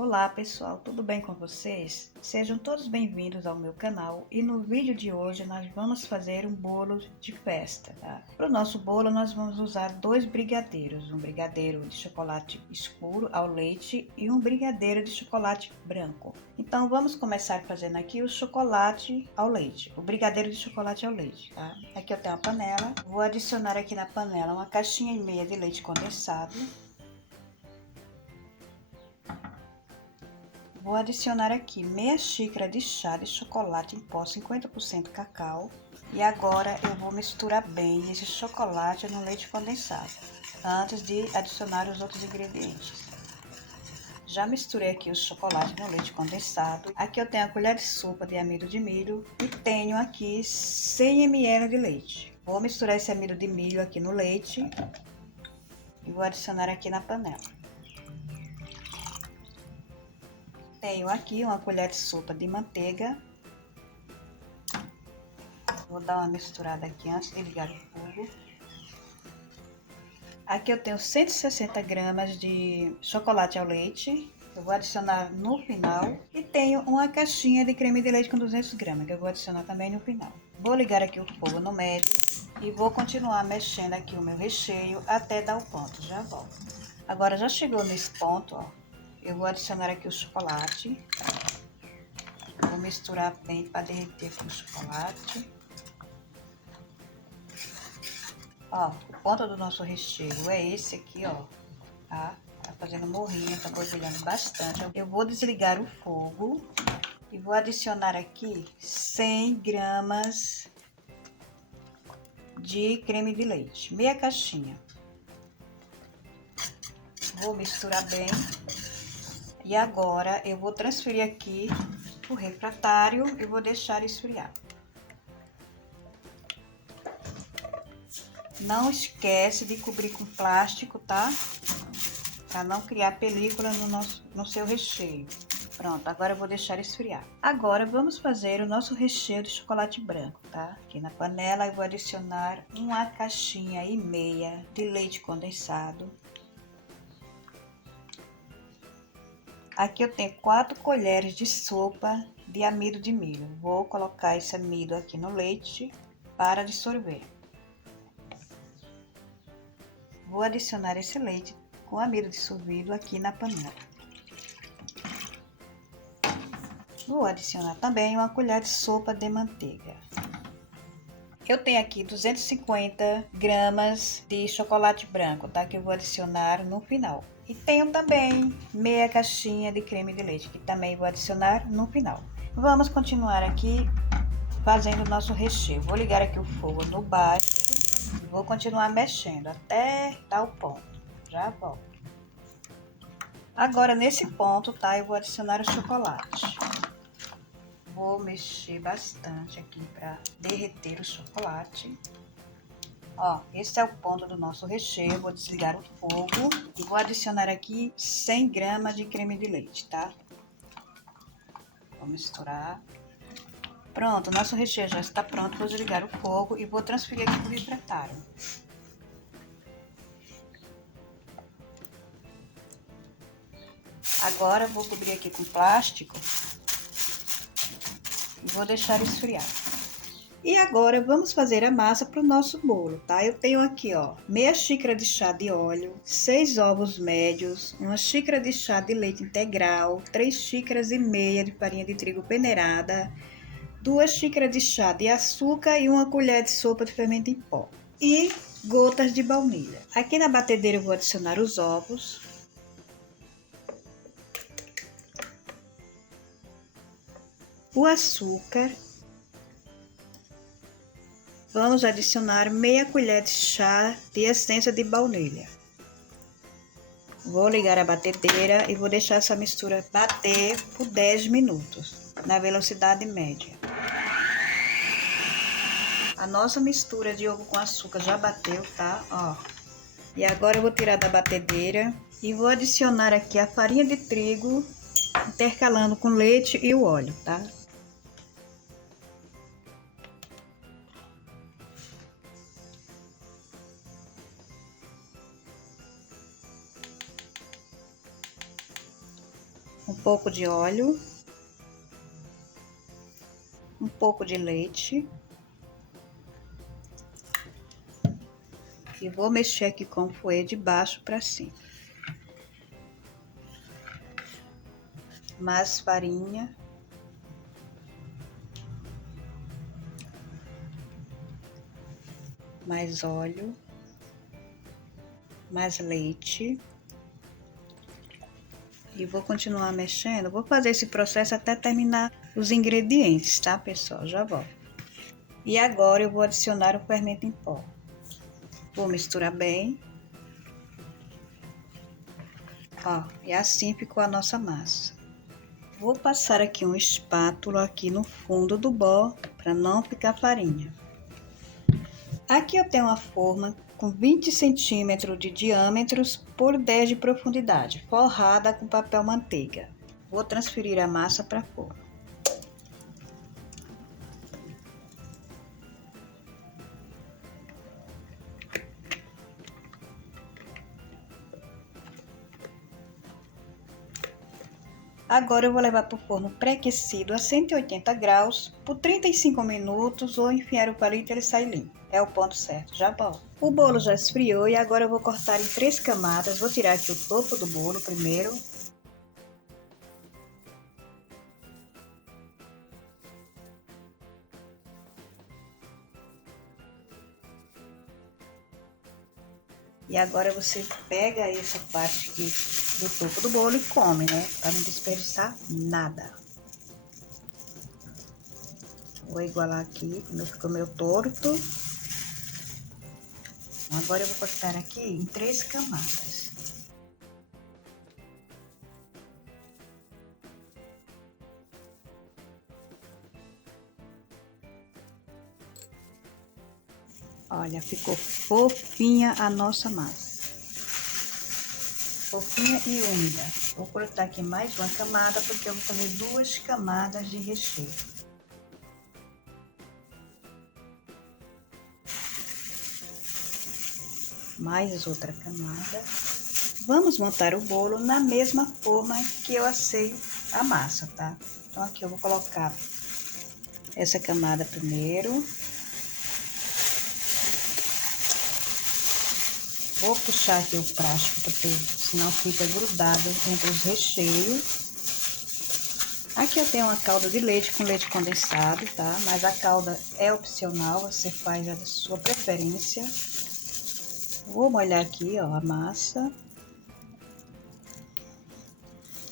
Olá pessoal, tudo bem com vocês? Sejam todos bem-vindos ao meu canal e no vídeo de hoje nós vamos fazer um bolo de festa, tá? Para o nosso bolo nós vamos usar dois brigadeiros, um brigadeiro de chocolate escuro ao leite e um brigadeiro de chocolate branco. Então vamos começar fazendo aqui o chocolate ao leite, o brigadeiro de chocolate ao leite, tá? Aqui eu tenho uma panela, vou adicionar aqui na panela uma caixinha e meia de leite condensado. Vou adicionar aqui meia xícara de chá de chocolate em pó 50% cacau. E agora eu vou misturar bem esse chocolate no leite condensado, antes de adicionar os outros ingredientes. Já misturei aqui o chocolate no leite condensado. Aqui eu tenho a colher de sopa de amido de milho e tenho aqui 100 ml de leite. Vou misturar esse amido de milho aqui no leite e vou adicionar aqui na panela. Tenho aqui uma colher de sopa de manteiga. Vou dar uma misturada aqui antes de ligar o fogo. Aqui eu tenho 160 gramas de chocolate ao leite. Eu vou adicionar no final. E tenho uma caixinha de creme de leite com 200 gramas, que eu vou adicionar também no final. Vou ligar aqui o fogo no médio e vou continuar mexendo aqui o meu recheio até dar o ponto. Já volto. Agora já chegou nesse ponto, ó. Eu vou adicionar aqui o chocolate. Vou misturar bem para derreter aqui o chocolate. Ó, o ponto do nosso recheio é esse aqui, ó, tá? Tá fazendo morrinho, tá borbulhando bastante. Eu vou desligar o fogo e vou adicionar aqui 100 gramas de creme de leite, meia caixinha. Vou misturar bem. E agora eu vou transferir aqui o refratário e vou deixar esfriar. Não esquece de cobrir com plástico, tá? Para não criar película no seu recheio. Pronto, agora eu vou deixar esfriar. Agora vamos fazer o nosso recheio de chocolate branco, tá? Aqui na panela eu vou adicionar uma caixinha e meia de leite condensado. Aqui eu tenho 4 colheres de sopa de amido de milho. Vou colocar esse amido aqui no leite para dissolver. Vou adicionar esse leite com amido dissolvido aqui na panela. Vou adicionar também uma colher de sopa de manteiga. Eu tenho aqui 250 gramas de chocolate branco, tá? Que eu vou adicionar no final. E tenho também meia caixinha de creme de leite, que também vou adicionar no final. Vamos continuar aqui fazendo o nosso recheio. Vou ligar aqui o fogo no baixo e vou continuar mexendo até dar o ponto. Já volto. Agora nesse ponto, tá? Eu vou adicionar o chocolate. Vou mexer bastante aqui para derreter o chocolate. Ó, esse é o ponto do nosso recheio. Vou desligar o fogo e vou adicionar aqui 100 gramas de creme de leite, tá? Vou misturar. Pronto, nosso recheio já está pronto. Vou desligar o fogo e vou transferir aqui para o refratário. Agora vou cobrir aqui com plástico e vou deixar esfriar. E agora vamos fazer a massa para o nosso bolo, tá? Eu tenho aqui, ó, meia xícara de chá de óleo, 6 ovos médios, uma xícara de chá de leite integral, 3 xícaras e meia de farinha de trigo peneirada, 2 xícaras de chá de açúcar e uma colher de sopa de fermento em pó. E gotas de baunilha. Aqui na batedeira eu vou adicionar os ovos. O açúcar. Vamos adicionar meia colher de chá de essência de baunilha. Vou ligar a batedeira e vou deixar essa mistura bater por 10 minutos, na velocidade média. A nossa mistura de ovo com açúcar já bateu, tá? Ó. E agora eu vou tirar da batedeira e vou adicionar aqui a farinha de trigo, intercalando com leite e o óleo, tá? um pouco de óleo, um pouco de leite. E vou mexer aqui com o fouet de baixo para cima. Mais farinha. Mais óleo. Mais leite. E vou continuar mexendo. Vou fazer esse processo até terminar os ingredientes, tá, pessoal? Já volto. E agora eu vou adicionar o fermento em pó. Vou misturar bem. Ó, e assim ficou a nossa massa. Vou passar aqui uma espátula aqui no fundo do bol para não ficar farinha. Aqui eu tenho uma forma com 20 centímetros de diâmetro por 10 de profundidade, forrada com papel manteiga. Vou transferir a massa para a forma. Agora eu vou levar para o forno pré-aquecido a 180 graus por 35 minutos ou enfiar o palito e ele sai limpo. É o ponto certo, já volto. O bolo já esfriou e agora eu vou cortar em 3 camadas. Vou tirar aqui o topo do bolo primeiro. E agora você pega essa parte aqui do topo do bolo e come, né? Para não desperdiçar nada. Vou igualar aqui, como ficou meu torto. Agora eu vou cortar aqui em 3 camadas. Olha, ficou fofinha a nossa massa. Fofinha e úmida. Vou cortar aqui mais uma camada, porque eu vou fazer 2 camadas de recheio. Mais outra camada. Vamos montar o bolo na mesma forma que eu assei a massa, tá? Então aqui eu vou colocar essa camada primeiro. Vou puxar aqui o plástico, porque senão fica grudado entre os recheios. Aqui eu tenho uma calda de leite com leite condensado, tá? Mas a calda é opcional, você faz a sua preferência. Vou molhar aqui, ó, a massa.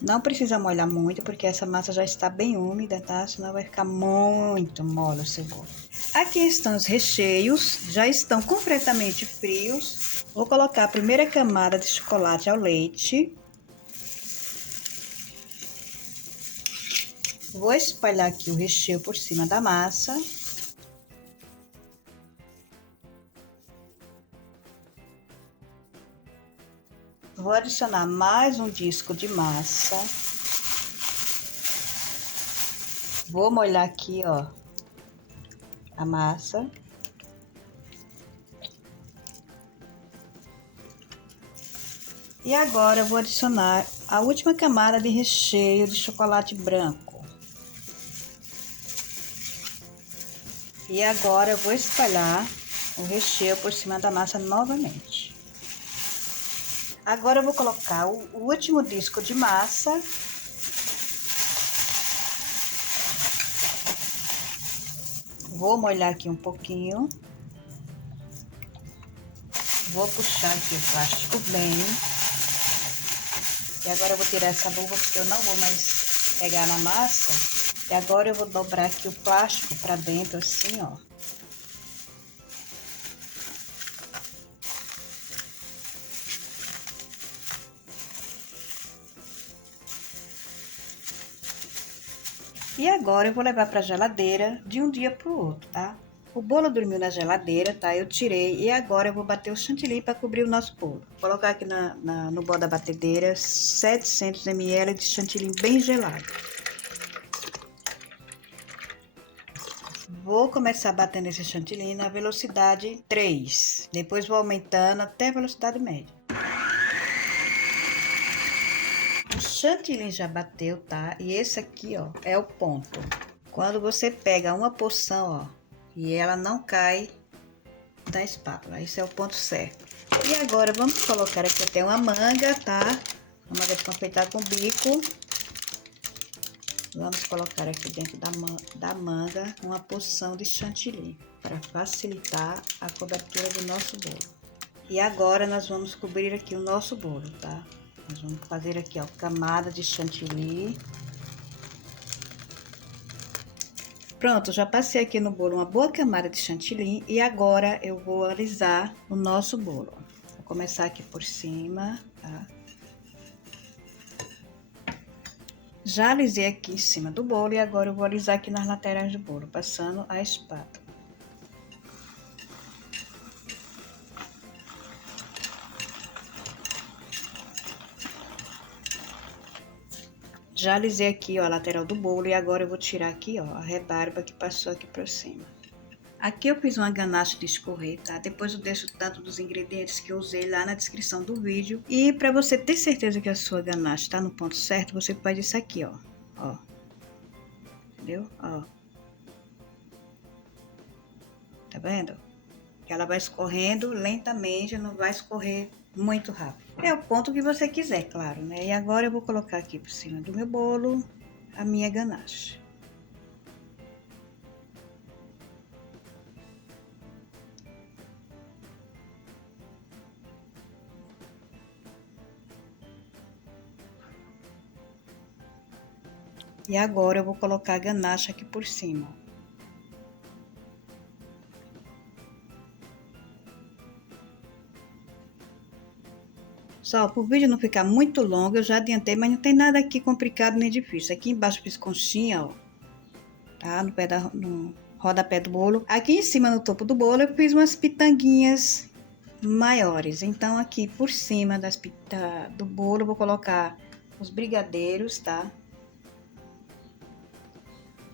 Não precisa molhar muito, porque essa massa já está bem úmida, tá? Senão vai ficar muito mole o seu bolo. Aqui estão os recheios, já estão completamente frios. Vou colocar a primeira camada de chocolate ao leite. Vou espalhar aqui o recheio por cima da massa. Vou adicionar mais um disco de massa. Vou molhar aqui, ó, a massa. E agora eu vou adicionar a última camada de recheio de chocolate branco. E agora eu vou espalhar o recheio por cima da massa novamente. Agora eu vou colocar o último disco de massa. Vou molhar aqui um pouquinho. Vou puxar aqui o plástico bem. E agora eu vou tirar essa luva, porque eu não vou mais pegar na massa. E agora eu vou dobrar aqui o plástico para dentro, assim, ó. E agora eu vou levar para a geladeira de um dia para o outro, tá? O bolo dormiu na geladeira, tá? Eu tirei e agora eu vou bater o chantilly para cobrir o nosso bolo. Vou colocar aqui no bol da batedeira 700 ml de chantilly bem gelado. Vou começar batendo esse chantilly na velocidade 3. Depois vou aumentando até a velocidade média. chantilly já bateu, tá? E esse aqui, ó, é o ponto. Quando você pega uma porção, ó, e ela não cai da espátula, esse é o ponto certo. E agora vamos colocar aqui até uma manga, tá? Uma manga de confeitar com bico. Vamos colocar aqui dentro da manga uma porção de chantilly para facilitar a cobertura do nosso bolo. E agora nós vamos cobrir aqui o nosso bolo, tá? Nós vamos fazer aqui, ó, camada de chantilly. Pronto, já passei aqui no bolo uma boa camada de chantilly e agora eu vou alisar o nosso bolo. Vou começar aqui por cima, tá? Já alisei aqui em cima do bolo e agora eu vou alisar aqui nas laterais do bolo, passando a espátula. Já alisei aqui, ó, a lateral do bolo e agora eu vou tirar aqui, ó, a rebarba que passou aqui por cima. Aqui eu fiz uma ganache de escorrer, tá? Depois eu deixo o tanto dos ingredientes que eu usei lá na descrição do vídeo. E para você ter certeza que a sua ganache tá no ponto certo, você faz isso aqui, ó. Ó. Entendeu? Ó. Tá vendo? Que ela vai escorrendo lentamente, não vai escorrer muito rápido. É o ponto que você quiser, claro, né? E agora eu vou colocar aqui por cima do meu bolo a minha ganache. E agora eu vou colocar a ganache aqui por cima. Só, para o vídeo não ficar muito longo, eu já adiantei, mas não tem nada aqui complicado nem difícil. Aqui embaixo eu fiz conchinha, ó, tá? No rodapé do bolo. Aqui em cima, no topo do bolo, eu fiz umas pitanguinhas maiores. Então, aqui por cima do bolo, eu vou colocar os brigadeiros, tá?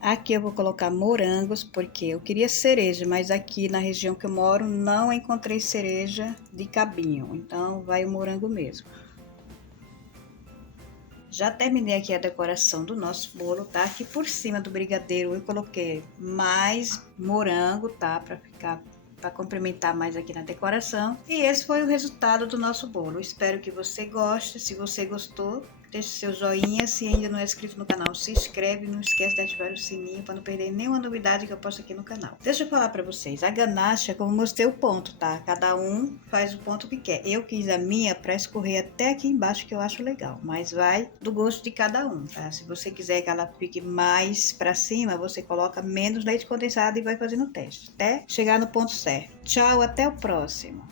Aqui eu vou colocar morangos, porque eu queria cereja, mas aqui na região que eu moro não encontrei cereja de cabinho, então vai o morango mesmo. Já terminei aqui a decoração do nosso bolo, tá? Aqui por cima do brigadeiro eu coloquei mais morango, tá? Para complementar mais aqui na decoração. E esse foi o resultado do nosso bolo. Espero que você goste. Se você gostou, deixe seu joinha. Se ainda não é inscrito no canal, se inscreve. Não esquece de ativar o sininho para não perder nenhuma novidade que eu posto aqui no canal. Deixa eu falar para vocês. A ganache é como eu mostrei o ponto, tá? Cada um faz o ponto que quer. Eu quis a minha para escorrer até aqui embaixo, que eu acho legal. Mas vai do gosto de cada um, tá? Se você quiser que ela fique mais para cima, você coloca menos leite condensado e vai fazendo o teste. Até chegar no ponto certo. Tchau, até o próximo.